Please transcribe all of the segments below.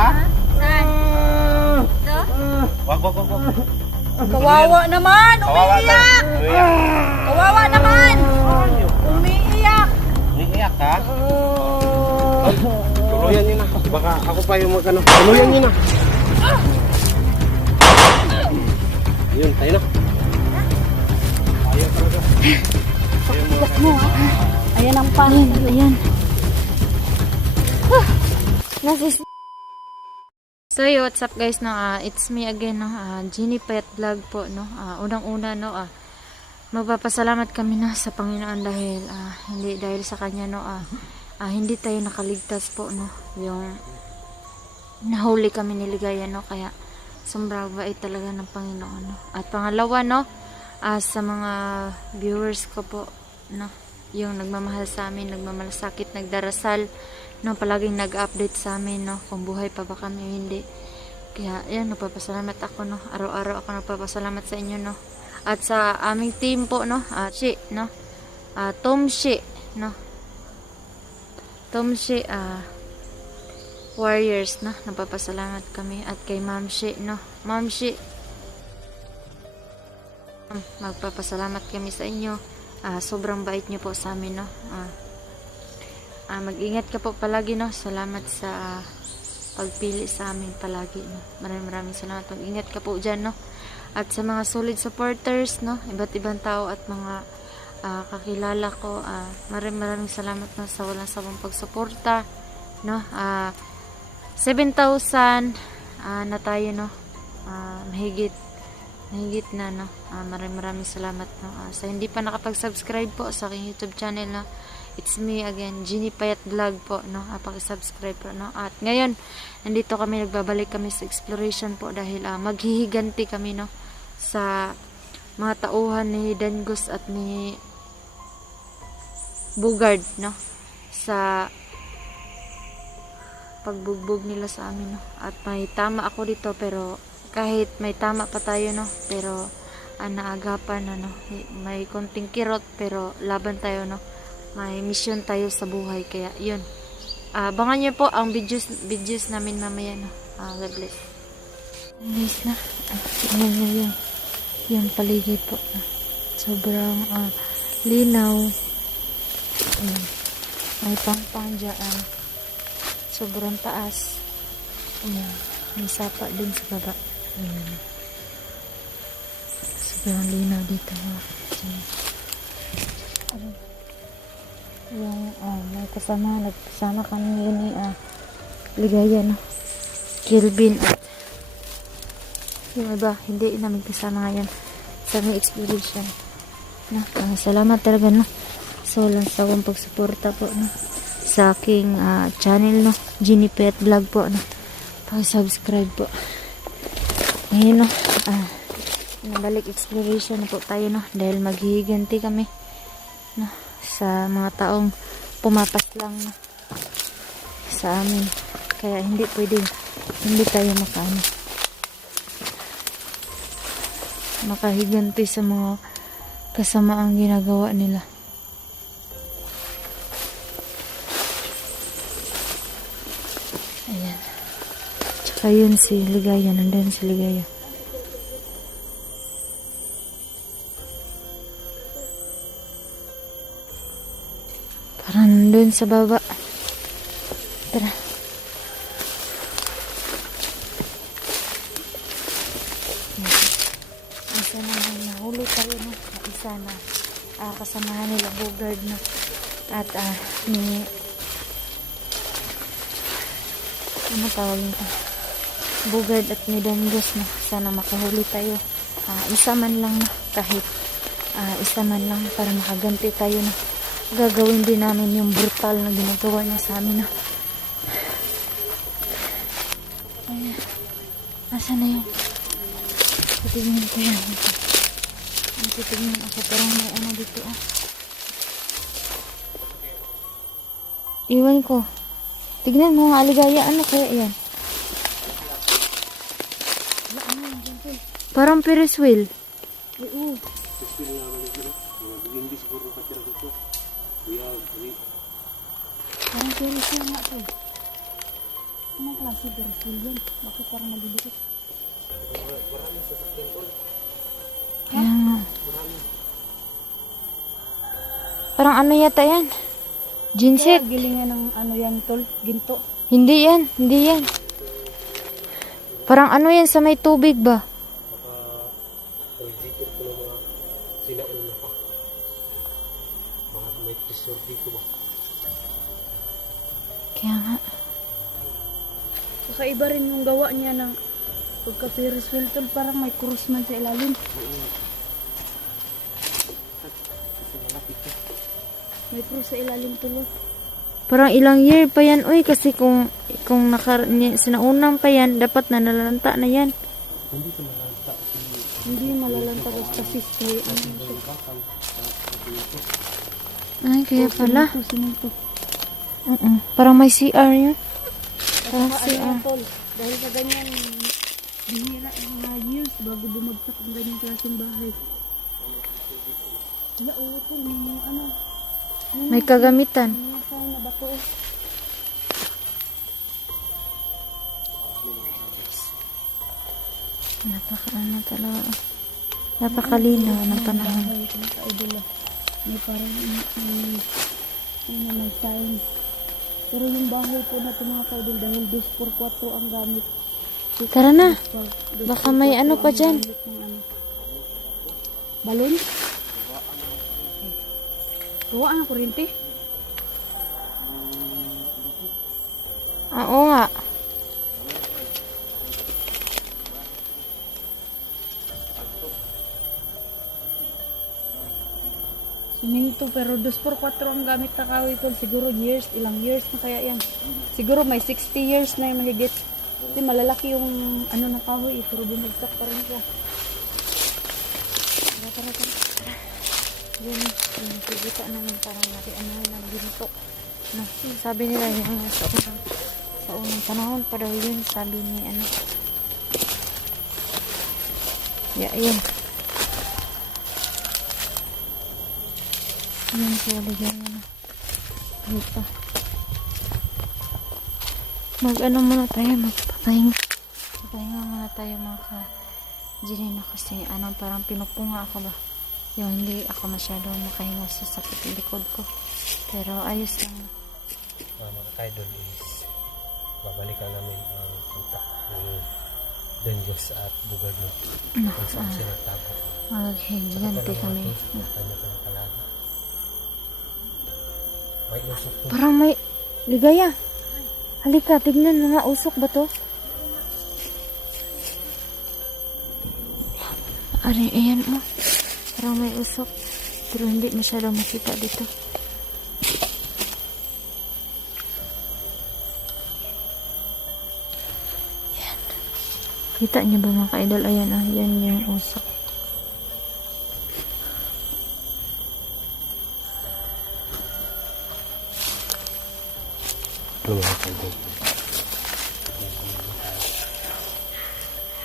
ka? Saan? Ito? Wag. Kawawa naman! Kawawa ka. Umiiyak! Kawawa naman! Umiiyak! Umiiyak ka? Tuluyan niyo na. Baka ako pa yung magkano. Tuluyan niyo na. Yun, tayo na. Ayaw talaga. Iyak mo ah. Ayan ang panin. Ayan. Nasis. So yo, what's up guys, no? It's me again, no? Jeannie Payat Vlog po, no? Unang-una, no? Magpapasalamat kami na sa Panginoon dahil hindi dahil sa kanya, no? Hindi tayo nakaligtas po, no? Yung nahuli kami ni Ligaya, no? Kaya sobrang bait talaga ng Panginoon, no? At pangalawa, no? Sa mga viewers ko po, no? Yung nagmamahal sa amin, nagmamalasakit, nagdarasal, no, palaging nag-update sa amin, no, kung buhay pa ba kami o hindi. Kaya yan, nagpapasalamat ako, no, araw-araw ako nagpapasalamat sa inyo, no, at sa aming team po, no, Shi, no, Tom Shi, no, Tom Shi, Warriors, no, nagpapasalamat kami, at kay Ma'am Shi, no, Ma'am Shi, magpapasalamat kami sa inyo. Sobrang bait nyo po sa amin, no. Mag-ingat ka po palagi, no. Salamat sa pagpili sa amin palagi, no. Maraming salamat. Mag-ingat ka po dyan, no. At sa mga solid supporters, no, iba't ibang tao at mga kakilala ko, maraming salamat, no, sa walang sawang pagsuporta, no. 7,000 na tayo, no. Mahigit na, no. Maraming salamat, no. Sa hindi pa nakapag-subscribe po sa aking YouTube channel, no, it's me again, Jeannie Payat Vlog po, no. Paki-subscribe po, no. At ngayon nandito kami, nagbabalik kami sa exploration po dahil maghihiganti kami, no, sa mga tauhan ni Dengos at ni Bugard, no, sa pagbugbog nila sa amin, no. At may tama ako dito, pero kahit may tama pa tayo, no, pero naagapan, no, may konting kirot, pero laban tayo, no, may mission tayo sa buhay. Kaya yun, abangan nyo po ang videos namin mamaya, no. God bless guys, na tingnan nyo yung paligid po, no? Sobrang linaw. Ayan. May pang dyan, sobrang taas. Ayan. May sapa din sa baba. Ayan. Sobrang linaw dito. Yung may nagkasama kami ni Ligaya, no, Kilvin, at yung iba hindi namin kasama ngayon sa aming exploration, no. Salamat talaga, no, sa walang sawang pagsuporta po, no, sa aking channel, no, Jeannie Payat Vlog po, no. Pag-subscribe po. Ngayon, no, nabalik exploration na po tayo, no, dahil maghihiganti kami, no, sa mga taong pumapas lang, no, sa amin. Kaya hindi pwedeng hindi tayo makahiganti sa mga kasamaang ginagawa nila. Ayan. Tsaka yun si Ligaya, nandun si Ligaya. Parang nandun sa baba. Tara. Isa na nahuli tayo, no? Isa na kasamahan nila Bugard, no? At ni ano tawagin ko? Bugard at ni Dengos, no? Sana makahuli tayo. Isa man lang, no? Kahit isa man lang para makaganti tayo, no? Gagawin din namin yung brutal na ginagawa niya sa amin, no? Ay, asa na yun? Titignan ko yan. Titignan ako, parang may ano dito, Iwan ko. Tignan mo nga, Ligaya, ano kaya yan? Parang Ferris wheel. Oo. Parang Ferris wheel nga to. Anong klase Bersil yan? Bakit parang nabibigit? Marami sa sakyan ko. Kaya nga. Marami. Parang ano yata yan? Ginset? Kaya gilingan ng ano yan tol, ginto. Hindi yan. Hindi yan. Parang ano yan sa may tubig ba? Baka nag-zikir ko ng mga sinauna pa. Baka may treasure dito ba? Kaya nga. Kakaiba rin yung gawa niya ng pagka Ferris wheel tol, parang may cross man sa ilalim. May cross sa ilalim tol. Parang ilang year pa yan. Uy, kasi kung sinaunang pa yan, dapat na nalalanta na yan. Hindi ko malanta. Hindi malalanta basta sis kaya ano siya. Ay, kaya pala. Siminto. Parang may CR yun. Parang Ano CR. tol, dahil sa ganyan bihira yung mga years bago bumagsak ang ganyang klaseng bahay. Wala, oo tol, may mga ano. May kagamitan. May mga sign na bato. Napaka-ano talaga. Napakalinaw ng panahon. Bahay, kinakaidol ah. May parang may sign. Pero yung bahay po na ito mga kaidol dahil 2x4 ang gamit. Tara na. 2x4 Baka may ano pa ang dyan. gamit ng ano. Balon? Gawa ang kuryente? Oo nga. Siminto pero 2x4 ang gamit na kahoy tol. Siguro years, ilang years na kaya yan. Siguro may 60 years na yung mahigit. Kasi malalaki yung ano na kahoy pero bumagsak pa rin siya. Tara. Yun, nakikita namin parang ano na ginto. No, sabi nila yung sa unang panahon pa daw yun, sabi ni ano. Yun. Yan siya ligyan na. Dito. Mag-ano muna tayo, magpapahinga. Magpahinga muna tayo mga ka-Jinino kasi ano, parang pinupunga ako ba. Yung hindi ako masyado makahinga sa sakit ng likod ko. Pero ayos lang. Mga kaidol is babalikan namin ang punta ng Danjos at Bugad mo. Kung saan siya nagtapo. Maghiganti kami. Kanya-kanya palagi. May usok po. Parang may ligaya. Halika, tignan mga usok ba to? Ari, ayan mo. Parang may usok. Pero hindi masyado makita dito. Yan. Kita niyo ba mga ka-idol? Ayan, yan yung usok.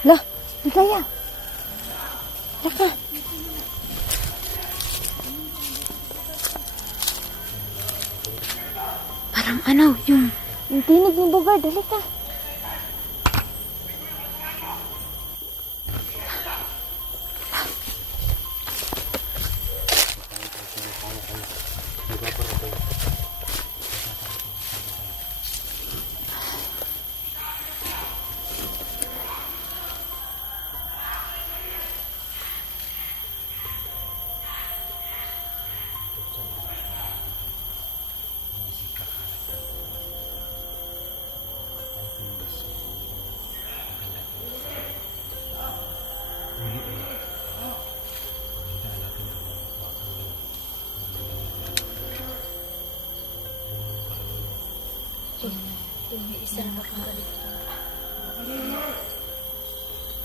Lah, ligaya. Laka. Parang ano, yung tinig ng bugad, dali ka.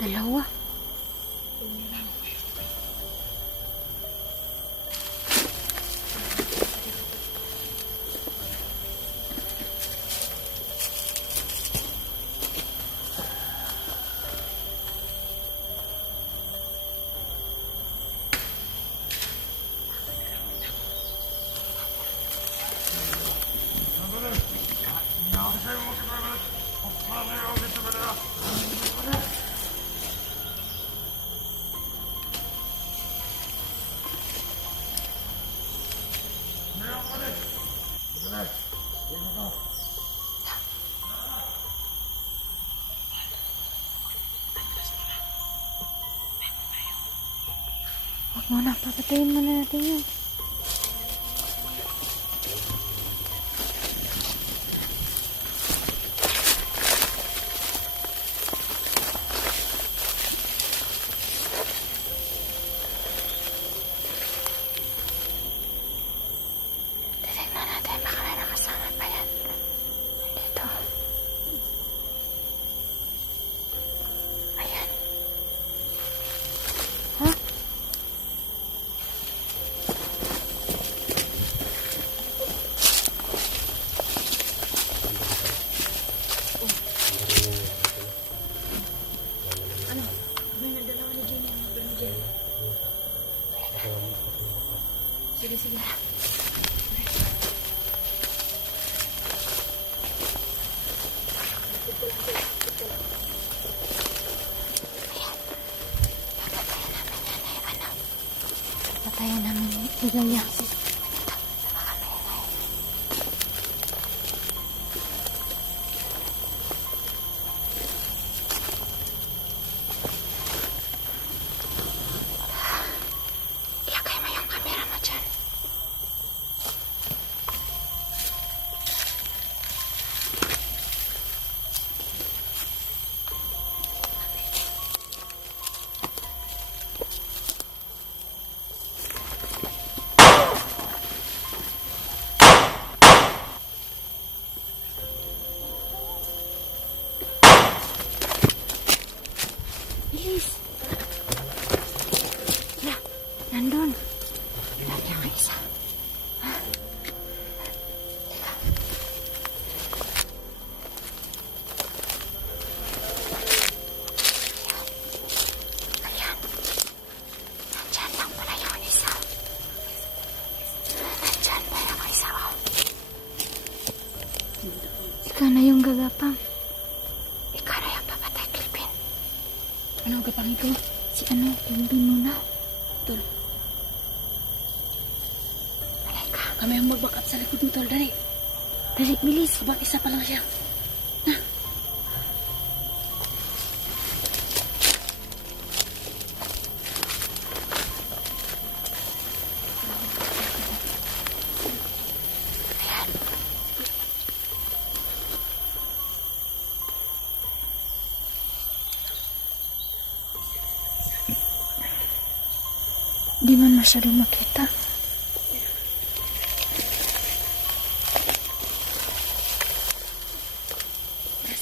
Dalawa. Muna, papatayin muna natin yun. Titignan natin, baka may nakasama pa yan. Nandito. Ayan. Ha? May nagdalawa ni Jenny. Sige, sige. Patayin namin yung ligaya. Ilagay mo yung camera mo dyan. Bilis. Ya, nandun. Lagi ang isa. Ha? Teka. Ayan. Nandyan lang pala yung isa. Nandyan pa yung isa. Oh. Ikaw na yung gagapang. Ikaw na yung papatay, Kilpin. Ano ang gapang ito? Si ano, Kilpin muna. Tol, Halika. kami ang mag-backup sa likod mo, Tol. Dali. Dali, bilis. Sabang isa pa lang siya. Di man masyadong makita.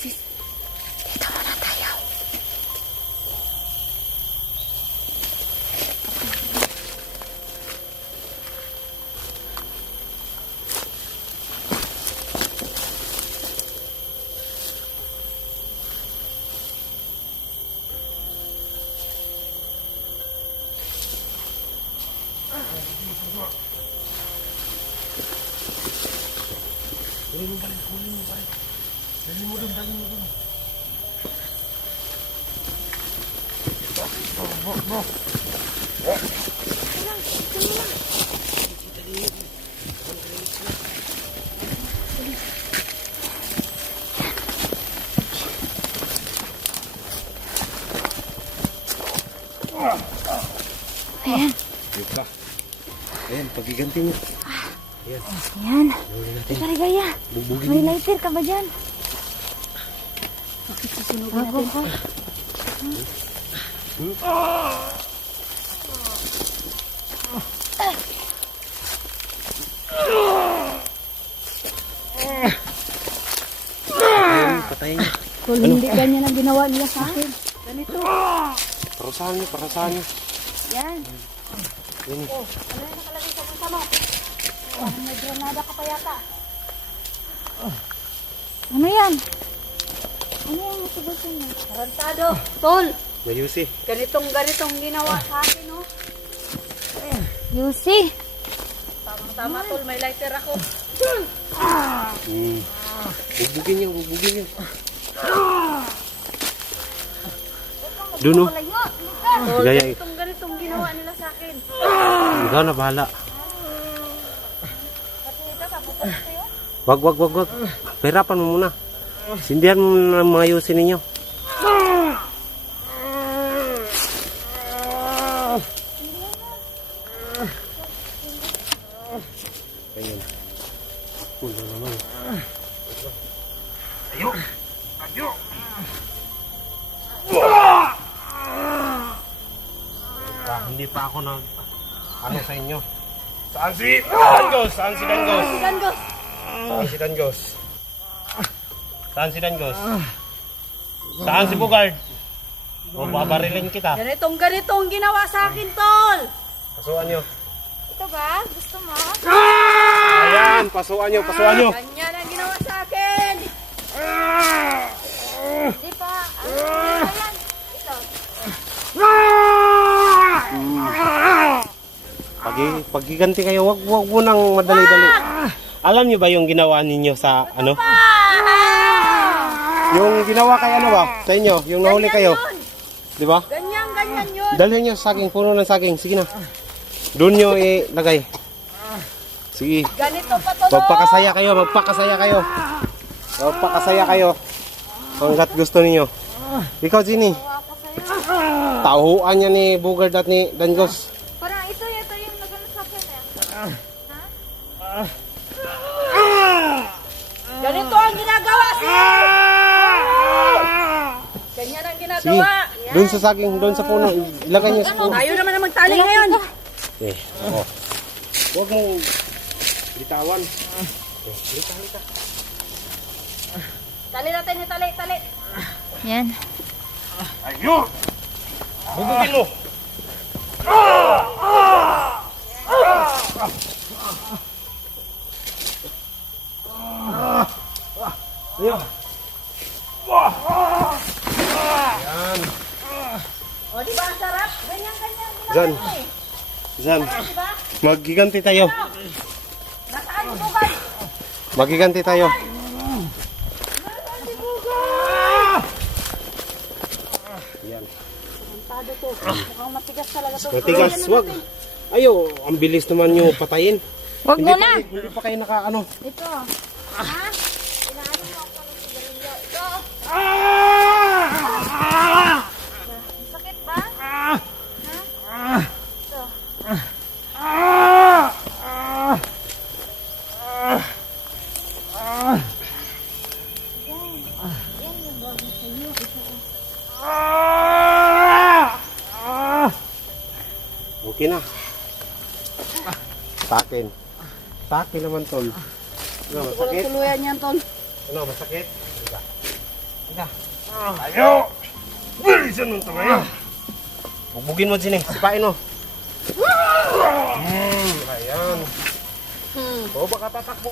Sis, Dito muna tayo. Ayan. Yuka. Ayan, pagiganti mo. Ayan. Ayan. Gawin natin. Teka, Ligaya. Bugbugin May mo. lighter ka ba dyan? bakit susunod Ako natin? ko. Patayin niyo. Tol, hindi ganyan ang ginawa niya sa akin. Ganito. Parasahan niyo, parasahan niyo. Yan. Yan. Oh, ano yung nakalagay sa bulsa mo? Oh, may granada ka pa yata. Ano yan? Ano yan sa bulsa niya? Tarantado. Tol, Mayusi. ganitong ginawa sa akin, oh. Yusi. Tama, Tol, may lighter ako. Bugbugin niyo, bugbugin niyo. Doon oh. Tol, Gaya. ganitong ginawa nila sa akin. Ikaw na bahala. Pati ito, kapupunta sa'yo. Wag. Pahirapan mo muna. Sindihan mo muna ang mga yusin ninyo. Hindi pa ako nag... Ano sa inyo? Saan si Dangos? Saan si Dangos? Danggos. Saan si Dangos? Saan si Dangos? Saan si Bugard? O babarilin kita. Ganitong ginawa sa akin, tol. Pasuan nyo. Ito ba? Gusto mo? Ayan, pasuan nyo, pasuan nyo. Ganyan ang ginawa sa akin. Hindi pa. Ayan. Ito. Paggiganti kayo, wag mo nang madali-dali. Alam niyo ba yung ginawa ninyo sa ano? Yung ginawa kay ano ba? Sa inyo, yung nahuli kayo. Di ba? Ganyan yun. Dalhin niyo sa saging, puno ng saging. Sige na. Doon niyo ilagay. Sige. Ganito pa, tol. Magpakasaya kayo, magpakasaya kayo. Magpakasaya kayo. Hanggat gusto niyo. Ikaw, Ginny. Tauhuan niya ni Bugard at ni Dangos. Parang ito yung nagano sa akin eh. Ganito ang ginagawa siya. Ganyan ang Sige. ginagawa. Doon sa saging, doon sa puno. Ilagay niyo sa puno. Tayo naman ang magtali ngayon. Eh, oo. Huwag mong bitawan. Halika. Tali natin, tali. Yan. Ayun! Bubugin mo! Ayun! Ayan! O, di ba ang sarap? Ganyan. Zan! Zan! Magiganti tayo! Nasaan si Bugard? Magiganti tayo! Ayan. Tado to. Mukhang matigas talaga to. Matigas, wag! Ayo, ang bilis naman nyo patayin. Wag mo na. Hindi pa kayo naka-ano. Ito. Ha? Inaano mo ako ng sigarilyo. Ito. Sakit ba? Ha? Ito. Yan yung gawin sa'yo. Okay na. Sa akin. Sa akin naman, tol. Ano, masakit? Tuluyan yan, tol. Ano, masakit? Halika. Halika. Ayo! Bilisan mo tumayo. Bugbugin mo, Ginny. Sipain mo. Ayan. O, baka tatakbo.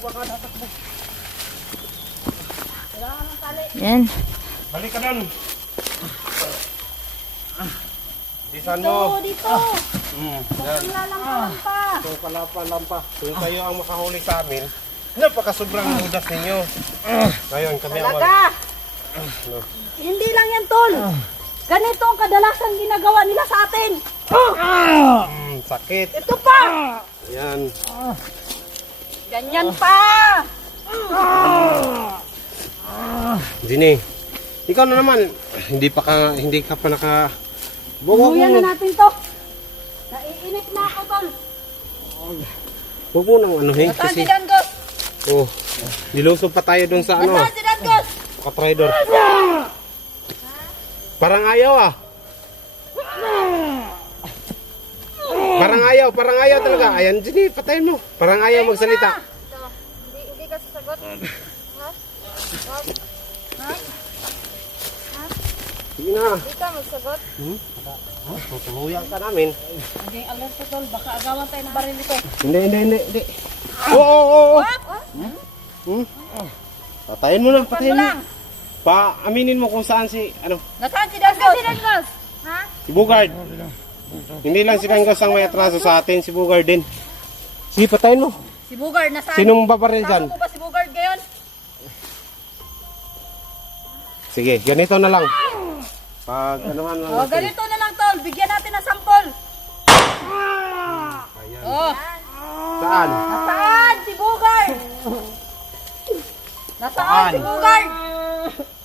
Yan. Balik ka doon. Bilisan mo. Dito. Yan. Lalang pa. So, lampa. Kung kayo ang makahuli sa amin, napakasobrang hudas ninyo. Ngayon, kami ang Talaga. Hindi lang yan, tol. Ganito ang kadalasan ginagawa nila sa atin. sakit. Ito pa. Yan. Ganyan pa. Ginny, ikaw na naman. Hindi ka pa naka... Tuluyan na natin to. Naiinip na ako, tol. Huwag mo nang anuhin Nasaan si kasi... Danggos? Oh, nilusob pa tayo dun sa ano, Nasaan si Danggos? katrader. Parang ayaw ah. Parang ayaw talaga. Ayan, Ginny, patayin mo. Parang ayaw magsalita. Ito. Hindi ka sasagot. Ha? Sige na. Hindi ka magsagot. Tutuluyan ka namin. Naging alerto, tol. Baka agawan tayo ng baril nito. Hindi. Oo. Patayin mo lang, patayin mo. Paaminin mo kung saan si, ano, Nasaan si Danggos? Ha? si Bugard. Hindi lang si Dangos ang may atraso sa atin, si Bugard din. Sige, patayin mo. Si Bugard, nasaan? Sinong babaril dyan? Kasama mo ba si Bugard ngayon? Sige, ganito na lang. Pag anuhan lang O, natin. ganito na lang, tol. Bigyan natin ng sampol. Ayan. Oh, Saan? nasaan si Bugard? Nasaan si Bugard?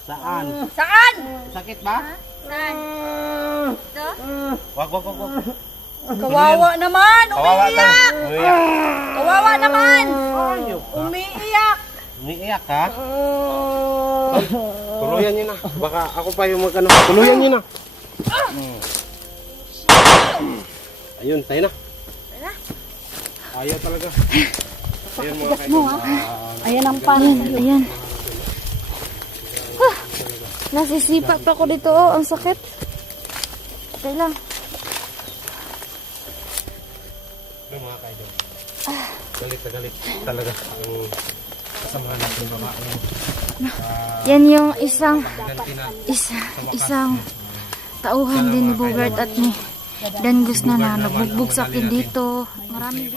Saan? Saan? Sakit ba? Saan? Ito? Wag. Kawawa naman, Kawawa ka. umiiyak. Kawawa naman. Ayok ka. Umiiyak. Umiiyak ka? Tuluyan nyo na. Baka ako pa yung mag-ano. Tuluyan nyo na. Ayun, tayo na. Ayaw talaga. Ayun mga kaibigan. Ayan ang pan. Ayan. Nasisipa pa ko dito, oh. Ang sakit. Okay lang. Yung mga kaibigan. Galit na galit talaga. Yung kasamahan natin babae. Yan yung isang Ganti na. isang tauhan din ni Bogart at ni Dangus na nagbugbog sa akin dito. Marami.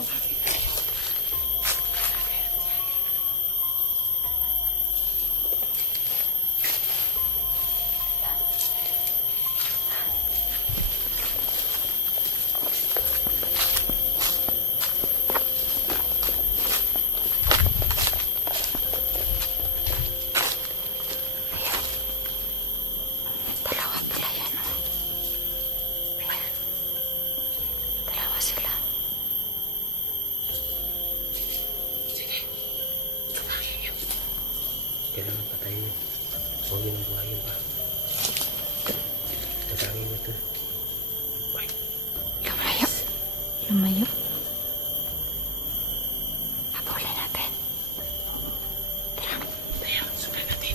Dalawa pala yan, oh. Ayan. Dalawa sila. Kailangan patayin. Huwag yun ang buhayin pa. Patangin ito. Lumayo. Lumayo. Habulin natin. Tara. Tayo, sundan natin.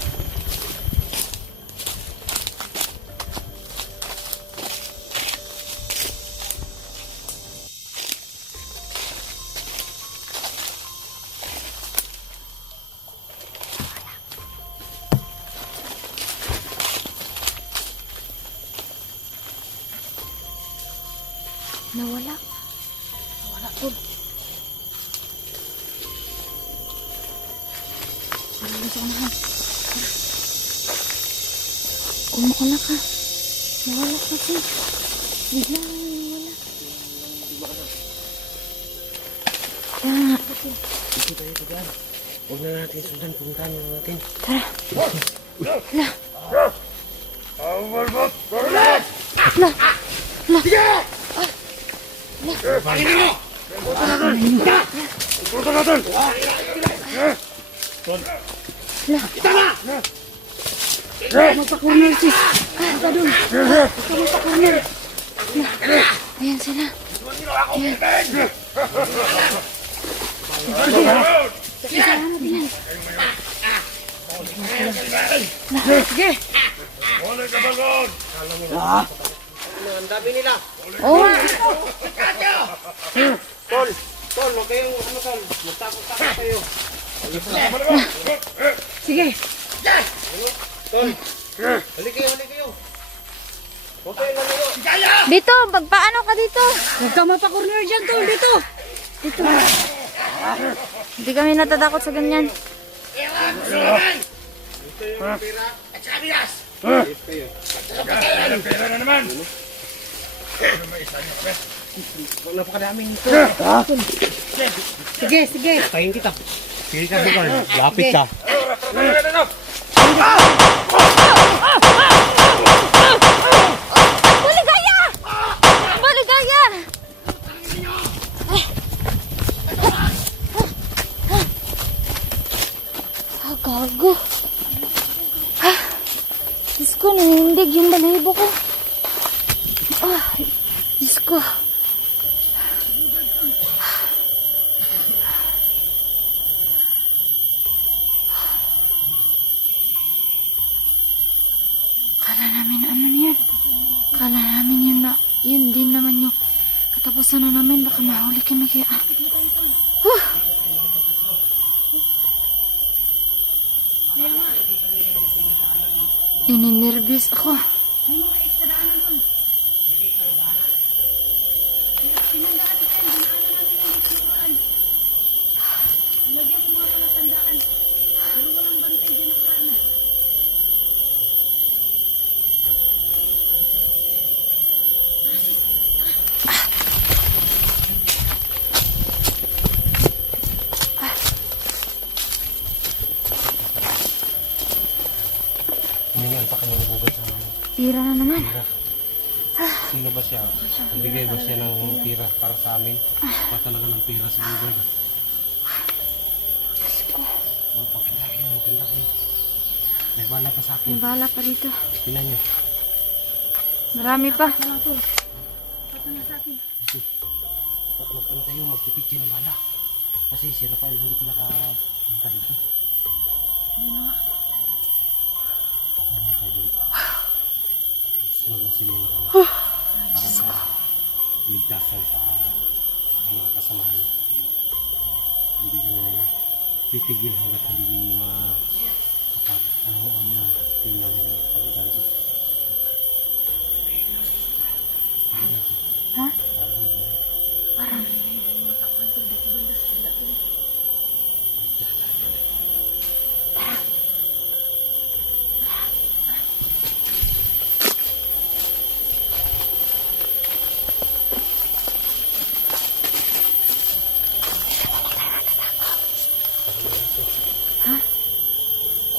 Nawala. Nawala po. Nawala sa unahan. Kumukula ka. Nawala kasi. Bigla nawala. Kaya nga. Dito tayo, dyan. Huwag na natin sundan. Puntahan na natin. Tara. Magpa-corner sis. Baka dun. Baka magpa-corner. Ayan sila. Ayan. Sige, salamat din. Sige. Ang dami nila. Oh. Tol, tol, huwag kayong ano tol. Magtakot-takot kayo. Sige. Tol, hali kayo. Huwag kayong lalayo. Dito, pagpaano ka dito? Huwag ka mapa-corner dyan, tol. Dito. Dito. Hindi kami natatakot sa ganyan. Ito yung pira. At saka bilas. Ayos kayo. Napakadami nito. Sige, sige. Tayin kita. Sige ka, Bogart. Lapit ka. Baligaya! Baligaya! Ah, gago. Ah, Diyos ko, nanindig yung balahibo ko. Ah, Diyos ko. Kala namin ano yan. Kala namin yun na, yun din naman yung katapusan na namin. Baka mahuli kami kaya. Nininervyos ako. Humingan pa kami ng Bogart na Tira na naman. pira. Sino ba siya? Nagbigay ba siya ng pira para sa amin? Ba talaga ng pira si Bogart? Magpakilaki mo, magpakilaki. May bala pa sa akin. May bala pa dito. Tingnan nyo. Marami pa. Ano to? Pato na sa akin. Ano kayo, magtipid kayo ng bala. Kasi si Rafael hindi ko nakapunta dito. Yun na nga. Mga kaidol. Sino kami. Para sa ligtasan sa aking mga kasamahan. Hindi kami titigil hanggat hindi kapag ano ang tingnan ng pagganti. Ha? Parang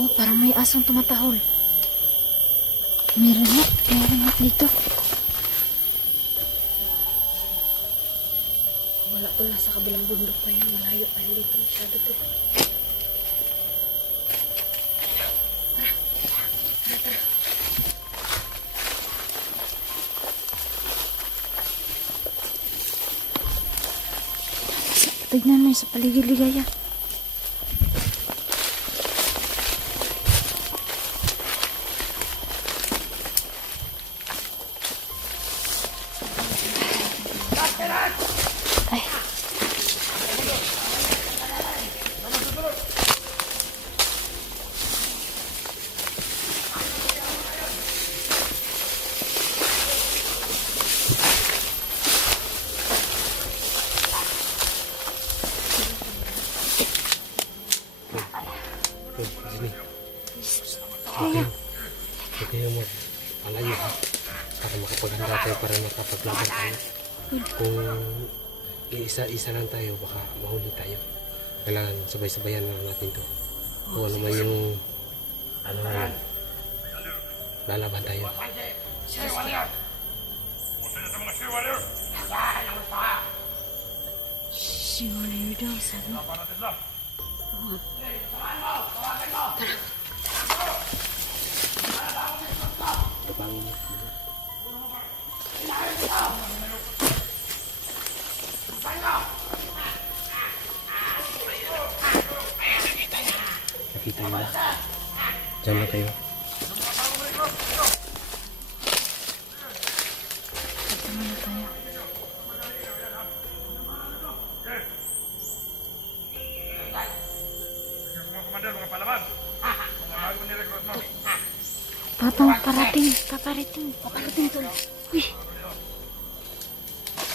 Oh, parang may asong tumatahol. Meron nga dito. Wala pala sa kabilang bundok pa yun. Malayo pa yun dito. Masyado to. Tignan mo sa paligid-ligaya. Ay. Huwag kayo mag-alayo ha. Para makapaghanda tayo, para makapaglaban tayo. Kung isa-isa lang tayo, baka mahuli tayo. Kailangan sabay-sabayan lang natin to. Kung ano man yung lalaban tayo. Siwarrior daw, sabi. Tapangin mo. Nakita nyo na. Diyan na kayo. Dito muna tayo. Paparating to. Uy.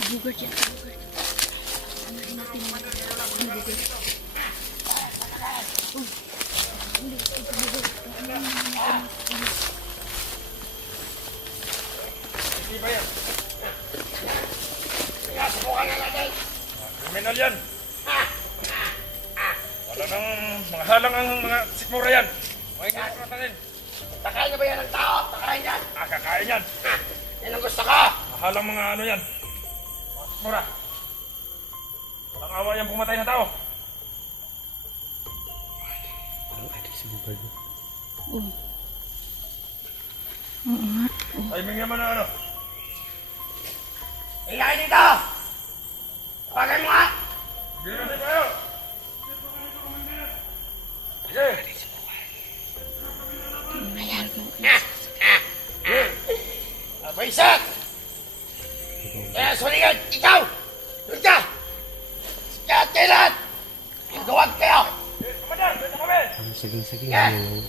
Bugard yan. Samahin natin yung bugard. Kriminal yan. Wala nang mga halang ang mga sikmura yan. Mga ikakatanin. Takain na ba yan ng tao? Takain yan! Nakakain yan. Yan ang gusto ko! Mahalang mga ano yan. Mga sikmura. Walang awa yan pumatay na tao. Parang ada si Bugard. Oo nga. Timing naman na ano. Ingay dito! Tawagan mo nga! Sige na kayo. Sige. Abaisak! Kaya suligan, ikaw! Doon ka! Sikat kayo lahat! Gawag kayo! Ang saging-saging ano.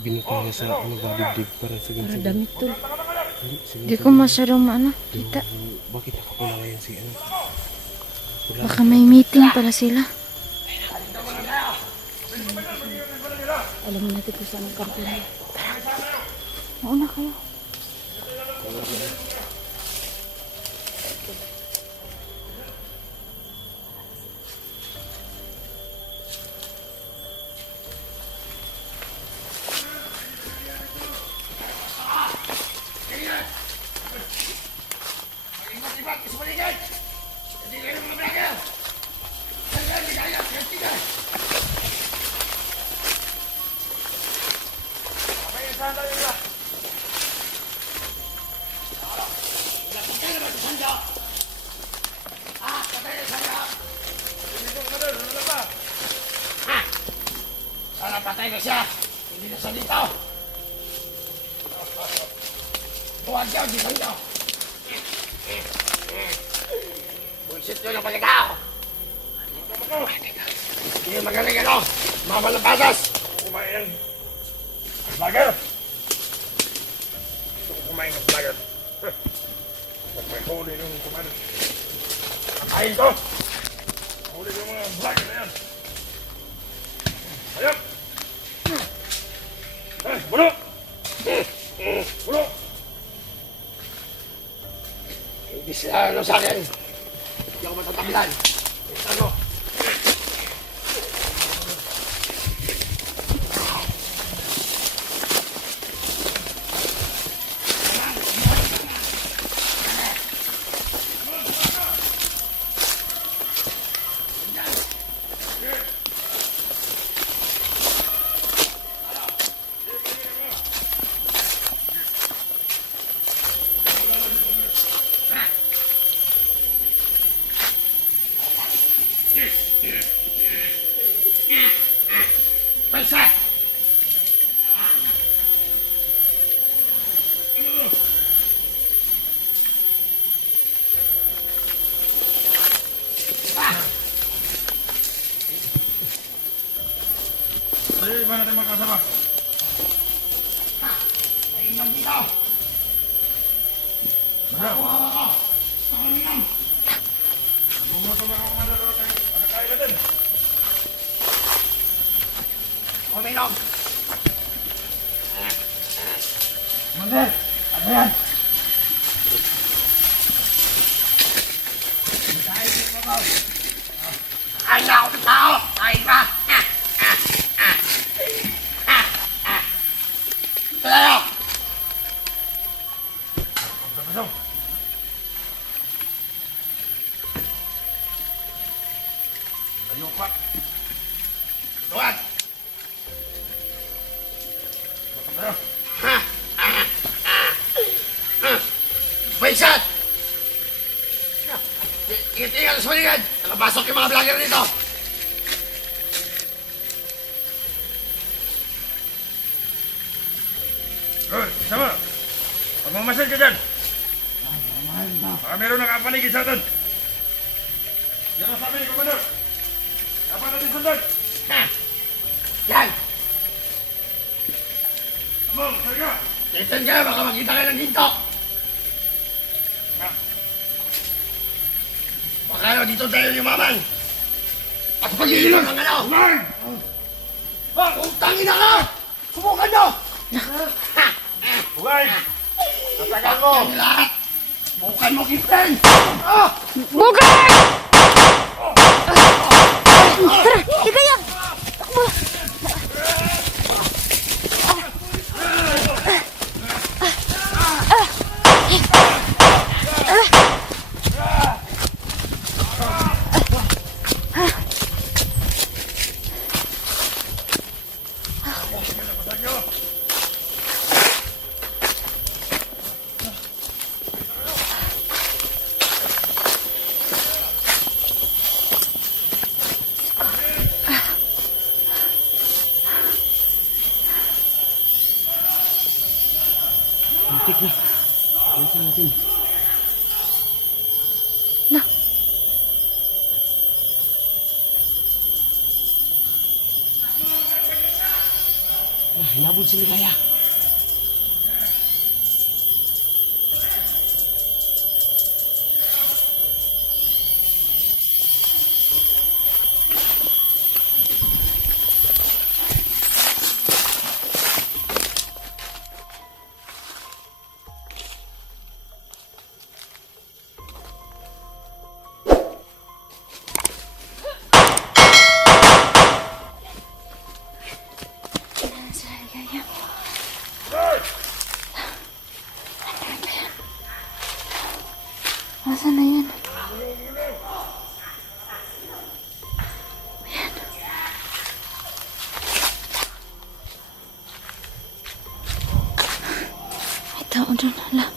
Biniko niya sa dibdib. Parang saging-saging. Damit to. Hindi, saging-saging. Di ko masyadong kita. Bakit nakapula ngayon si ano? Baka may meeting pala sila. Alam natin kung saan ang kampo niya. Mauna kayo. Ibat-ibat sa paligid! Hindi kayo mga brother! Sige, ligaya! Sige! na siya. Hindi na siya dito. Huwag niyo, di sa inyo. Bullshit nyo ng pagkatao. Hindi yung magaling ano. Mga malabatas. Kumain ng vlogger. Gusto ko kumain ng vlogger. Pag may huli nung kumain. Kakain ko. Huli yung mga vlogger na yan. Ayun. Bulo. Bulo. Hindi sila ano sa akin. Hindi ako matatakilan. Ano? Pesa! Ay, iba natin magkasama. Ay, lang dito! Nakuha ako! Ako lang! Bumuto na ako mga dalawa tayo. Pagkakain natin. Kuminom! Mander! Ano yan? Kain na ako ng tao! Kain ka! Ito na yun! Pagkakasong. Tayo pa. Luwag! Tayo. Paisan! Ingat-ingat sa paligid! Nakapasok yung mga vlogger dito! Hoy, sama. Huwag mamasyal ka dyan. Baka meron nakapaligid sa atin. Yan ang sabi ni Commander. Dapat natin sundan. Ha! Yan! Among, saan ka? Titan ka, baka makita kayo ng ginto! Ha? Baka dito tayo yumaman! At pag-iinom ng ano! Huwag! Utangin na ka! Subukan nyo! Huwag! Tatagal mo! Ang lahat! Subukan mo, Kipren! Bugay! Tara, higaya! Takbo! Muntik na. Bisa natin. Na. Hinabol si Ligaya. Nasaan na yan? May tao doon. Hala.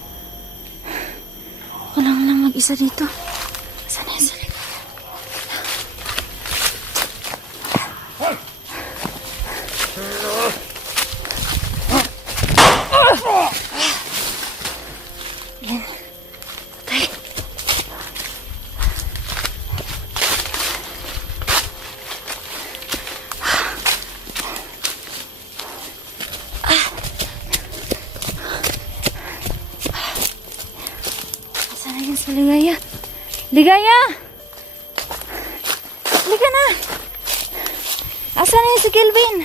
Ako lang mag-isa dito. Saan na yan? Saan na yan? sa Ligaya. Ligaya! Liga na! Asan na si Kelvin?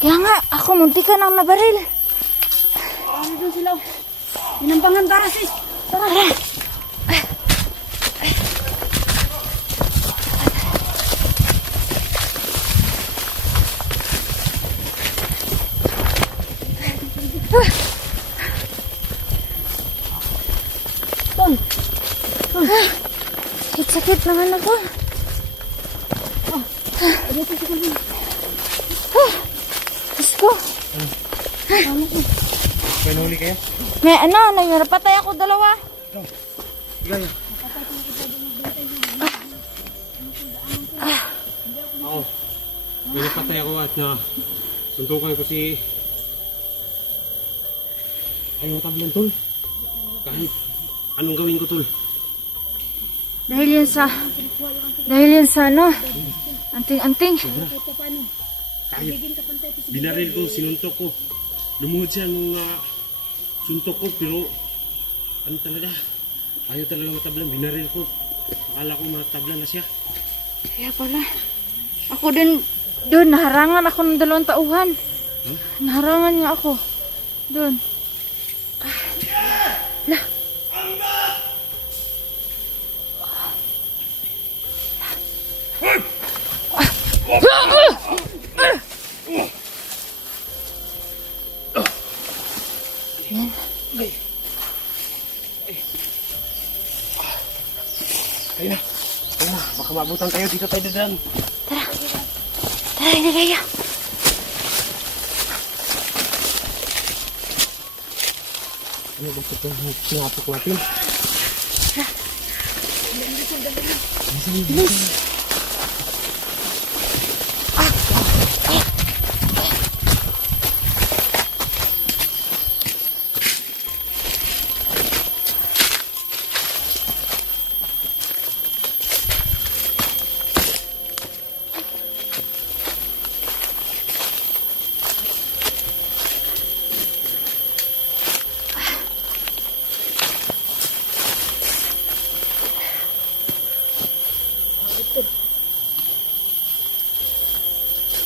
Kaya nga, ako munti ka nang nabaril. Ano doon sila? Minampangan tasis. Tara. Sakit naman ako. Diyos ko. May nahuli kayo? May napatay ako dalawa. Ligaya. Oo. May napatay ako at na suntukan ko si... Ayaw tablan, tol. Kahit anong gawin ko, tol. Dahil yan sa ano, anting-anting. Kahit binaril ko, sinuntok ko. Lumuhod siya nung suntok ko, pero ano talaga? Ayaw talaga matablan, binaril ko. Akala ko matablan na siya. Kaya pala, ako din, doon, naharangan ako ng 2 tauhan. Naharangan niya ako. Doon. Ayun na. Baka maabutan tayo dito tayo dadaan. Tara, Ligaya. Ano ba ito sinapok natin?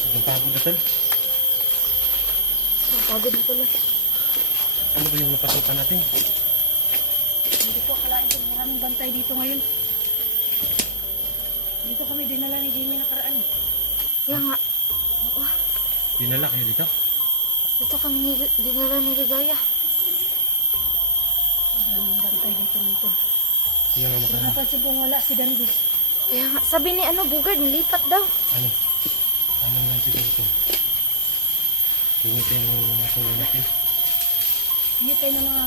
Ang pagod na tol. Pagod na pala. Ano ba yung napasukan natin? Hindi ko akalain kung maraming bantay dito ngayon. Dito kami dinala ni Jamie nakaraan eh. Kaya nga, Dinala kayo dito? dito kami dinala ni Ligaya. Maraming bantay dito nito. Hindi nga makahanap. Napansin kong wala si Danbis. Kaya nga, sabi ni Bugard, nilipat daw. Ano? Ano nga siguro ito? Tungitin mo mga tulong natin. Hindi tayo ng mga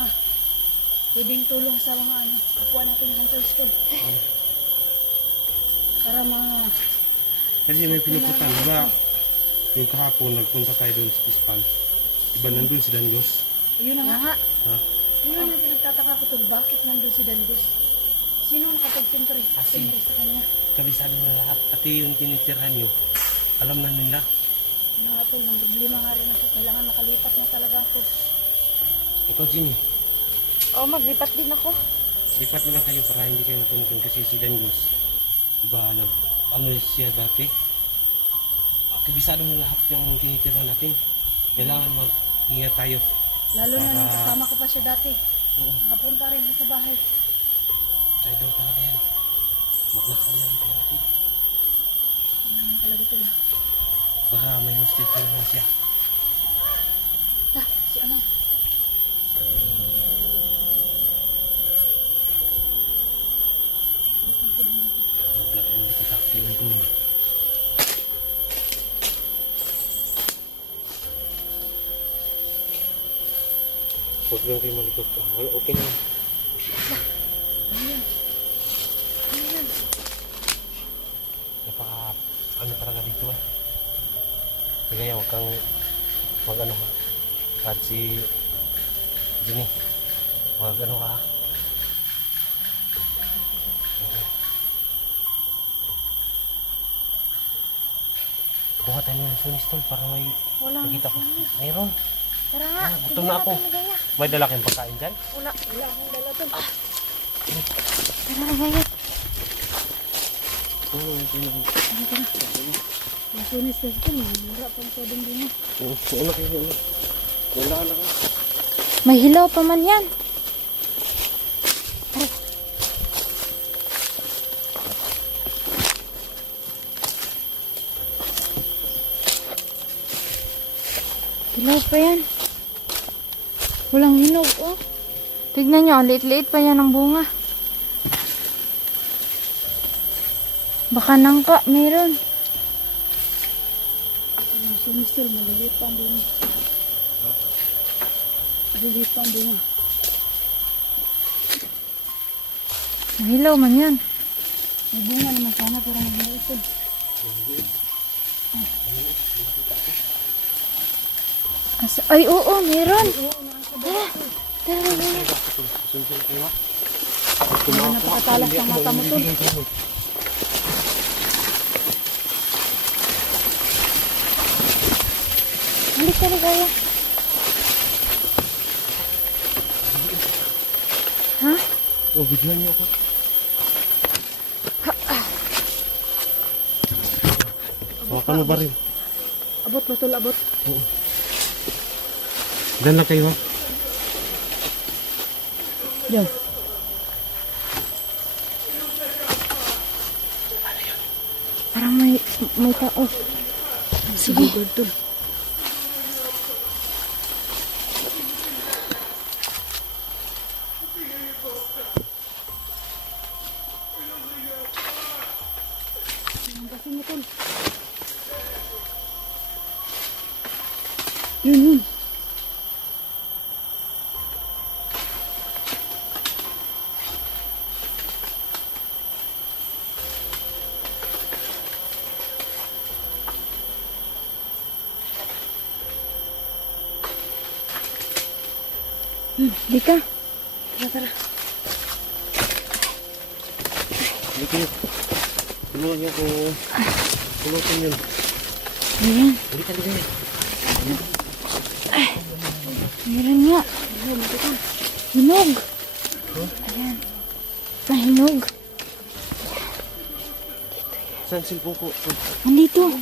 pwedeng tulong sa mga kapwa natin ng hunter school. Para mga Kasi may pinuputan, diba? Yung kahapon, nagpunta tayo doon sa Pispan. Iba nandun si Danios. yun na Kaya nga. nga, Ha? Yun ang pinagtataka ko tol. Bakit nandun si Danbis? Sino ang nakapag-timbre sa kanya? Kabisado na lahat. Pati yung tinitirhan nyo, alam na nila. Ano nga tol, ng problema nga rin ako. Kailangan makalipat na talaga ako. Ikaw, Jimmy, maglipat din ako. lipat na lang kayo para hindi kayo matungkol kasi si Danios. Diba, ano siya dati? Kabisado na lahat yung tinitirhan natin. Kailangan mag-ingat tayo. Lalo na nung kasama ko pa siya dati. Oo. Nakapunta rin siya sa bahay. Tayo daw talaga yan. Maglakaw yan ang ako. Kailangan talaga tol. Baka may hostage na naman siya. Si ano? Wala kang hindi kita. Tingnan ko muna. Huwag lang kayo malikot ka. Okay na. Napaka ano talaga dito ah. Kaya huwag kang mag ano ka. At si Jenny, mag ano ka. Kuha tayo ng sunis tol para may Walang nakita ko. Mayroon. Tara nga. Gutom na ako. May dala kayong pagkain dyan? Wala akong dala tol. Tara na gaya. Masunis kasi ito, mura pang kodong bunga. Wala kayo. Wala ka. May hilaw pa man yan. Hilaw pa yan. Walang hinog, oh. Tignan nyo, liit-liit pa yan ang bunga. Baka nangka, meron. Masunis ito, maliliit pa ang bunga. Maliliit pa ang bunga. Hilaw man yan. May bunga naman sana pero maliliit ito. Ay, oo, meron. Tara, tara, tara. Hindi napakatalas ng mata mo ito. Halik ka na kaya. Ha? Bigyan niyo ako. Hawakan mo ba rin? Abot, batol, abot. Diyan lang kayo ha. Diyan. Parang may tao. Sige. Batol. Yun. Di ka. Tara. Hindi kayo. Tulungan niyo ako. Tulungan yun. Ayan. Hindi ka ligay. Meron nga. Hinog. Ayan. Mahinog. Saan silpong ko? Nandito.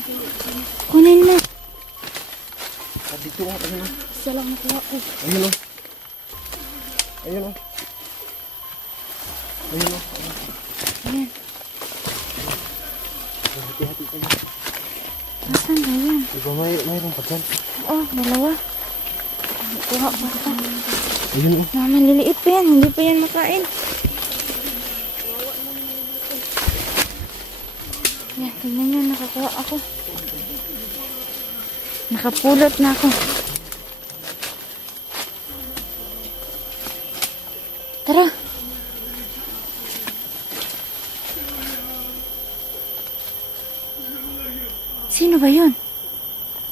Kunin mo. Dito nga. Ayun o. Isa lang nakuha ko. Ayun o. Ayun o. Ayun o. Ayan. Hati-hati kayo. Nasaan ba yan? Di ba mayroon pa dyan? Oh, dalawa. Kuha pa ka. Ayun o. Mga maliliit pa yan. Hindi pa yan makain. Yan, tingnan nyo. Nakakuha ako. Nakapulot na ako. Tara. Sino ba yun?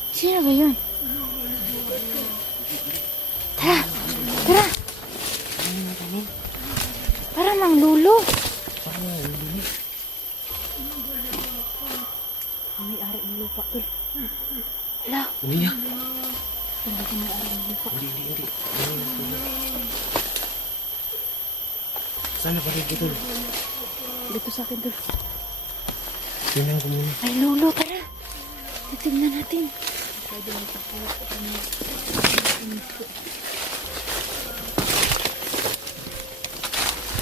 Sino ba yun? Tara. Tara. Parang mang lulo. Ang may-ari ng lupa to. Hala. Hindi yan. Hindi ko may-ari ng lupa. Hindi. Sana pa rin ito. Dito sa akin to. Tingnan ko muna. Ay, lulo. Tara. Titignan natin.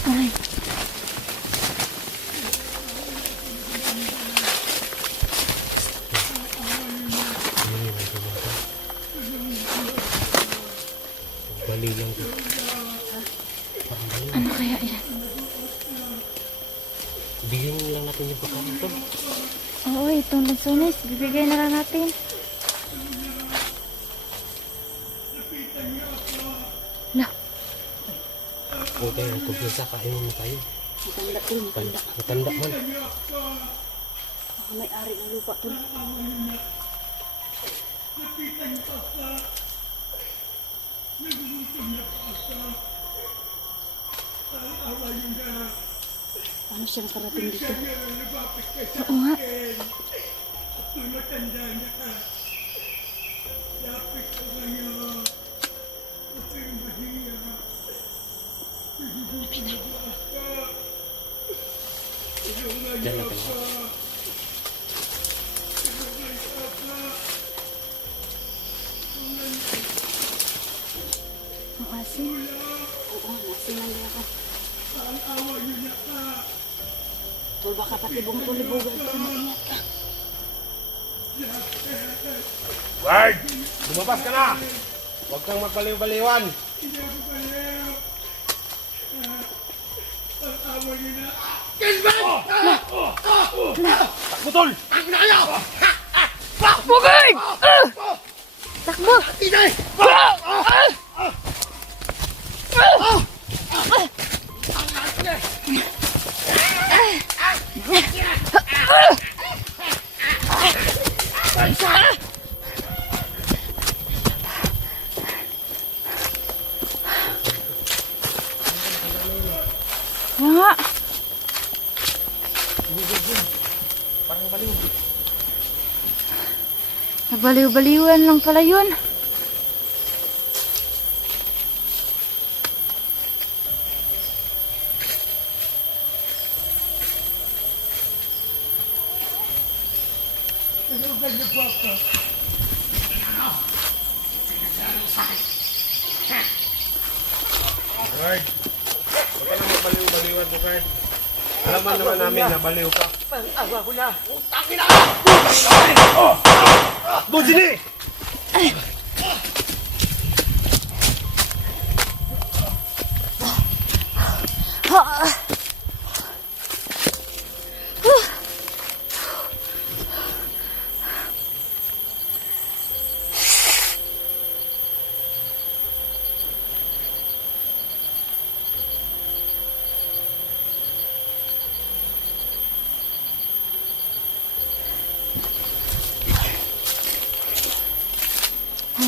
Ay. Bali lang ito. Ano kaya yan? Bigyan lang natin yung pagkain ito. Oo, itong lansones. Bibigay na lang natin. Lah. Okay, kumpiyansa, kain mo tayo. Matanda to, matanda. Matanda man. Ang may-ari ng lupa to. Paano siya nakarating dito? Oo nga. Ang asin. Oo, asin ang dito. Tol, baka pati buong tulibugan ko maingat ka. Guard! Lumabas ka na! Huwag kang magbaliw-baliwan! Takbo, tol! Bugay! Takbo! Inay! Nga! Nagbaliw-baliwan lang pala yun. Guard! Huwag ka na magbaliw-baliwan, Guard. Alaman naman namin na baliw ka. Bujini! Ay,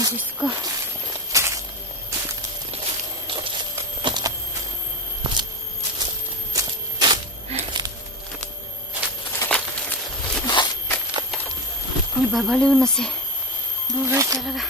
Diyos ko. Ay, babaliw na si Bugay talaga.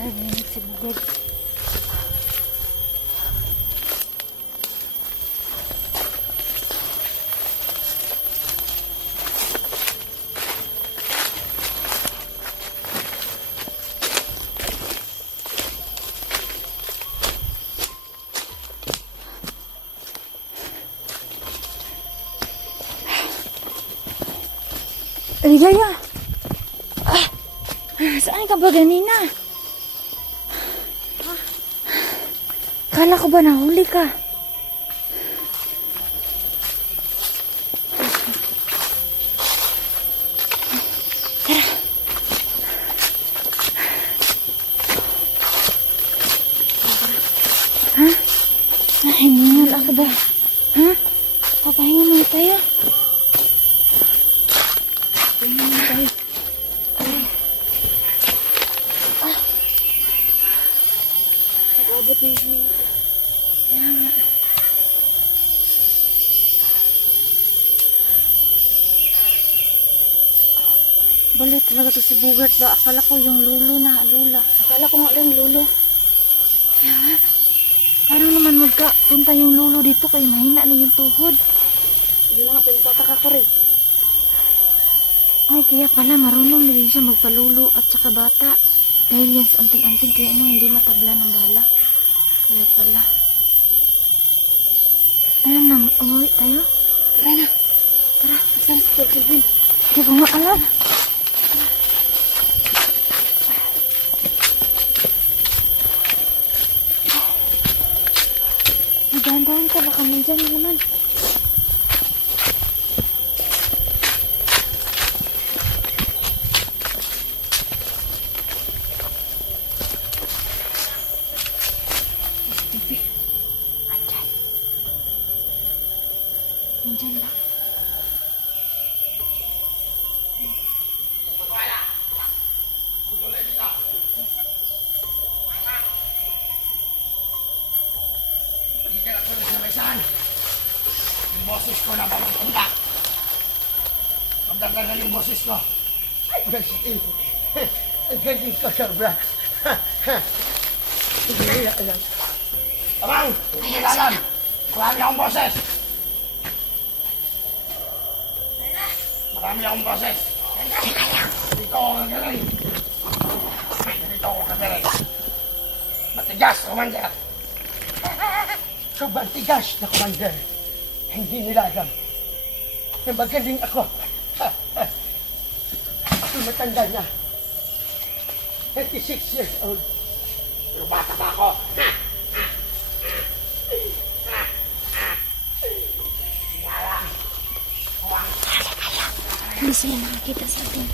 Narinig si Bugay. Ligaya! Saan ka ba ganina? Kala ko ba nahuli ka? Tara. Ha? Nahingal ako ba? Ha? Papahinga muna tayo. Papahinga muna tayo. Abot na yung hininga. Kaya nga. Balik talaga to si Bugart ba? Akala ko yung lulo na, lula. Akala ko nga lang lulo. Kaya nga, parang naman magkapunta yung lulo dito kaya mahina na yung tuhod. Yun na nga, pinagtataka ko rin. Ay, kaya pala marunong din siya magpalulo at saka bata. Dahil yan sa anting-anting kaya hindi matabla ng bala. Kaya pala. Alam na, umuwi tayo? Tara na. Tara. Asan si Sir Kelvin? Hindi ko nga alam. Dahan-dahan ka, baka nandyan na naman. Baby, andyan. Andyan lang. Hindi ka na pero sinabaysahan. Yung boses ko na mamagtanda. Magdagdag na yung boses ko. Ay, Steve. Ang galing ko, sobra. Hindi nila alam. Abang! Hindi nila alam. Marami akong boses. Marami akong boses. Dito ako kagaling. Dito ako kagaling. Matigas, Commander. Sobrang tigas na Commander. Hindi nila alam. Na magaling ako. Ako matanda na. 36 years old. Pero bata pa ako. Hindi sila nakakita sa atin.